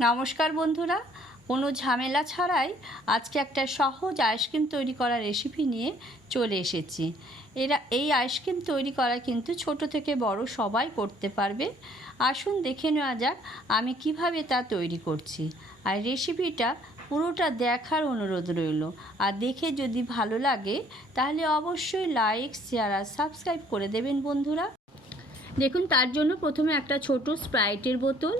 নমস্কার বন্ধুরা, কোনো ঝামেলা ছাড়াই আজকে একটা সহজ আইসক্রিম তৈরি করার রেসিপি নিয়ে চলে এসেছি। এরা, এই আইসক্রিম তৈরি করা কিন্তু ছোট থেকে বড় সবাই করতে পারবে। আসুন দেখে নেওয়া যাক আমি কীভাবে তা তৈরি করছি। আর রেসিপিটা পুরোটা দেখার অনুরোধ রইল। আর দেখে যদি ভালো লাগে, তাহলে অবশ্যই লাইক শেয়ার আর সাবস্ক্রাইব করে দেবেন বন্ধুরা। দেখুন, তার জন্য প্রথমে একটা ছোট স্প্রাইটের বোতল,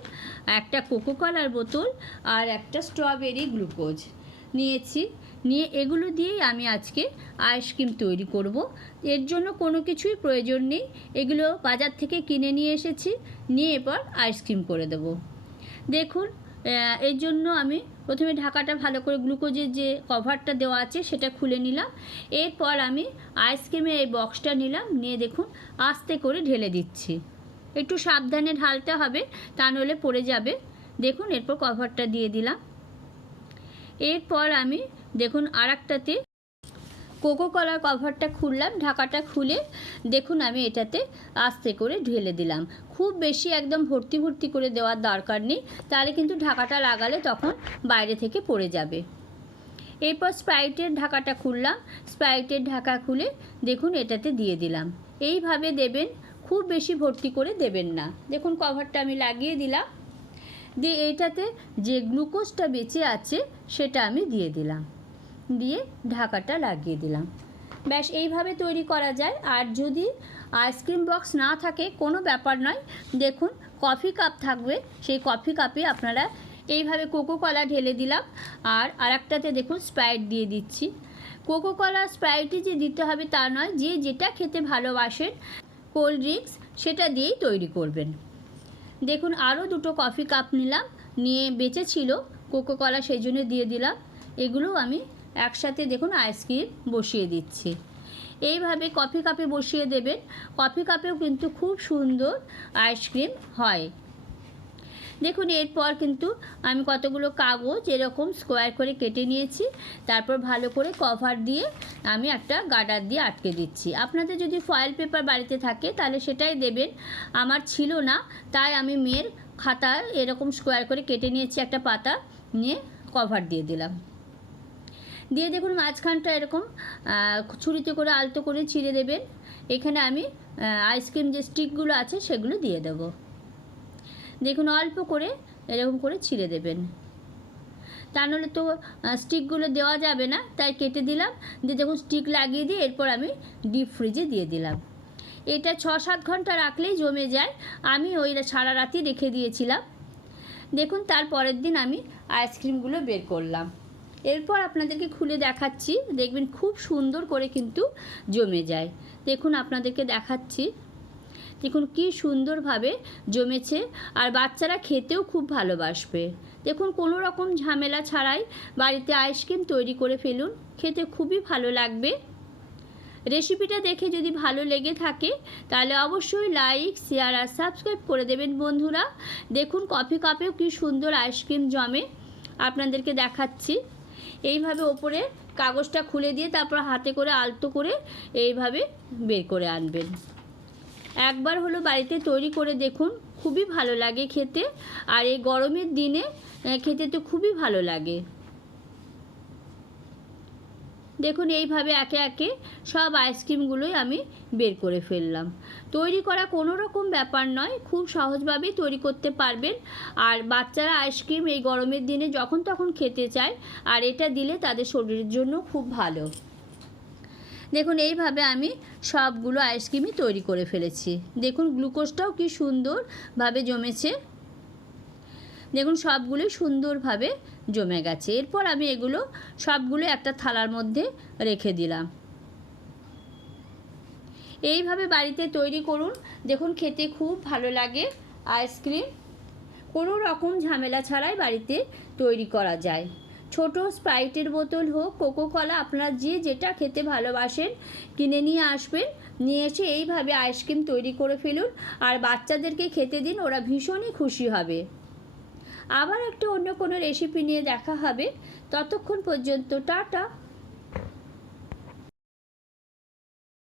একটা কোকো কলার বোতল আর একটা স্ট্রবেরি গ্লুকোজ নিয়েছি। নিয়ে এগুলো দিয়েই আমি আজকে আইসক্রিম তৈরি করব। এর জন্য কোনো কিছুই প্রয়োজন নেই। এগুলো বাজার থেকে কিনে নিয়ে এসেছি। নিয়ে এবার আইসক্রিম করে দেব। দেখুন এর জন্য আমি প্রথমে ঢাকাটা ভালো করে গ্লুকোজের যে কভারটা দেওয়া আছে সেটা খুলে নিলাম। এরপর আমি আইসক্রিমে এই বক্সটা নিলাম, নিয়ে দেখুন আস্তে করে ঢেলে দিচ্ছি। একটু সাবধানে ঢালতে হবে, তা নইলে পড়ে যাবে। দেখুন, এরপর কভারটা দিয়ে দিলাম। এরপর আমি দেখুন আর একটাতে কোকো কলার কভারটা খুললাম, ঢাকাটা খুলে দেখুন আমি এটাতে আস্তে করে ঢেলে দিলাম। খুব বেশি একদম ভর্তি ভর্তি করে দেওয়ার দরকার নেই, তাহলে কিন্তু ঢাকাটা লাগালে তখন বাইরে থেকে পড়ে যাবে। এরপর স্প্রাইটের ঢাকাটা খুললাম স্প্রাইটের ঢাকা খুলে দেখুন এটাতে দিয়ে দিলাম। এইভাবে দেবেন, খুব বেশি ভর্তি করে দেবেন না। দেখুন কভারটা আমি লাগিয়ে দিলাম, দিয়ে এইটাতে যে গ্লুকোজটা বেঁচে আছে সেটা আমি দিয়ে দিলাম। ঢাকাটা লাগিয়ে দিলাম। ব্যাস, এইভাবে তৈরি করা যায়। আর যদি আইসক্রিম বক্স না থাকে, কোনো ব্যাপার নয়। দেখুন কফি কাপ থাকবে। সেই কফি কাপে আপনারা এইভাবে কোকো কলা ঢেলে দিলাম। আর আরেকটাতে দেখুন স্প্রাইট দিয়ে দিচ্ছি। কোকো কলা স্প্রাইটই যে দিতে হবে তা নয়। যে যেটা খেতে ভালোবাসেন কোল্ড ড্রিঙ্কস সেটা দিয়েই তৈরি করবেন। দেখুন, আরও দুটো কফি কাপ নিলাম। নিয়ে বেঁচে ছিল কোকো কলা সেই জন্য দিয়ে দিলাম। এগুলো আমি একসাথে দেখুন আইসক্রিম বসিয়ে দিচ্ছি। এইভাবে কফি কাপে বসিয়ে দেবেন। কফি কাপেও কিন্তু খুব সুন্দর আইসক্রিম হয়। দেখুন এরপর কিন্তু আমি কতগুলো কাগজ এরকম স্কোয়ার করে কেটে নিয়েছি। তারপর ভালো করে কভার দিয়ে আমি একটা গার্ডার দিয়ে আটকে দিচ্ছি। আপনাদের যদি ফয়েল পেপার বাড়িতে থাকে তাহলে সেটাই দেবেন। আমার ছিল না, তাই আমি মেয়ের খাতা এরকম স্কোয়ার করে কেটে নিয়েছি, একটা পাতা নিয়ে কভার দিয়ে দিলাম। দিয়ে দেখুন মাঝখানটা এরকম ছুরিতে করে আলতো করে ছিঁড়ে দেবেন। এখানে আমি আইসক্রিম যে স্টিকগুলো আছে সেগুলো দিয়ে দেবো। দেখুন অল্প করে এরকম করে ছিঁড়ে দেবেন। তা নাহলে তো স্টিকগুলো দেওয়া যাবে না, তাই কেটে দিলাম। দিয়ে দেখুন স্টিক লাগিয়ে দিয়ে এরপর আমি ডিপ ফ্রিজে দিয়ে দিলাম। এটা ছ সাত ঘণ্টা রাখলেই জমে যায়। আমি ওই সারা রাতই রেখে দিয়েছিলাম। দেখুন তার পরের দিন আমি আইসক্রিমগুলো বের করলাম। এরপর আপনাদেরকে খুলে দেখাচ্ছি। দেখবেন খুব সুন্দর করে কিন্তু জমে যায়। দেখুন আপনাদেরকে দেখাচ্ছি। দেখুন কি সুন্দরভাবে জমেছে। আর বাচ্চারা খেতেও খুব ভালোবাসবে। দেখুন কোনো রকম ঝামেলা ছাড়াই বাড়িতে আইসক্রিম তৈরি করে ফেলুন। খেতে খুবই ভালো লাগবে। রেসিপিটা দেখে যদি ভালো লেগে থাকে, তাহলে অবশ্যই লাইক শেয়ার আর সাবস্ক্রাইব করে দেবেন বন্ধুরা। দেখুন কফি কাপেও কি সুন্দর আইসক্রিম জমে। আপনাদেরকে দেখাচ্ছি। এইভাবে ওপরে কাগজটা খুলে দিয়ে তারপর হাতে করে আলতো করে এইভাবে বের করে আনবেন। একবার হলো বাড়িতে তৈরি করে দেখুন, খুবই ভালো লাগে খেতে। আর এই গরমের দিনে খেতে তো খুবই ভালো লাগে। দেখুন, এইভাবে একে একে সব আইসক্রিমগুলোই আমি বের করে ফেললাম। তৈরি করা কোনো রকম ব্যাপার নয়, খুব সহজভাবেই তৈরি করতে পারবেন। আর বাচ্চারা আইসক্রিম এই গরমের দিনে যখন তখন খেতে চায়, আর এটা দিলে তাদের শরীরের জন্য খুব ভালো। দেখুন, এইভাবে আমি সবগুলো আইসক্রিমই তৈরি করে ফেলেছি। দেখুন গ্লুকোজটাও কি সুন্দরভাবে জমেছে। দেখুন, সবগুলোই সুন্দরভাবে জমে গেছে। এরপর আমি এগুলো সবগুলো একটা থালার মধ্যে রেখে দিলাম। এইভাবে বাড়িতে তৈরি করুন। দেখুন, খেতে খুব ভালো লাগে আইসক্রিম। কোনো রকম ঝামেলা ছাড়াই বাড়িতে তৈরি করা যায়। ছোট স্প্রাইটের বোতল হোক কোকো কলা আপনারা যে যেটা খেতে ভালোবাসেন, কিনে নিয়ে আসবেন, নিয়ে এসে এইভাবে আইসক্রিম তৈরি করে ফেলুন। আর বাচ্চাদেরকে খেতে দিন, ওরা ভীষণই খুশি হবে। আবার একটা অন্য কোনো রেসিপি নিয়ে দেখা হবে। ততক্ষণ পর্যন্ত টাটা।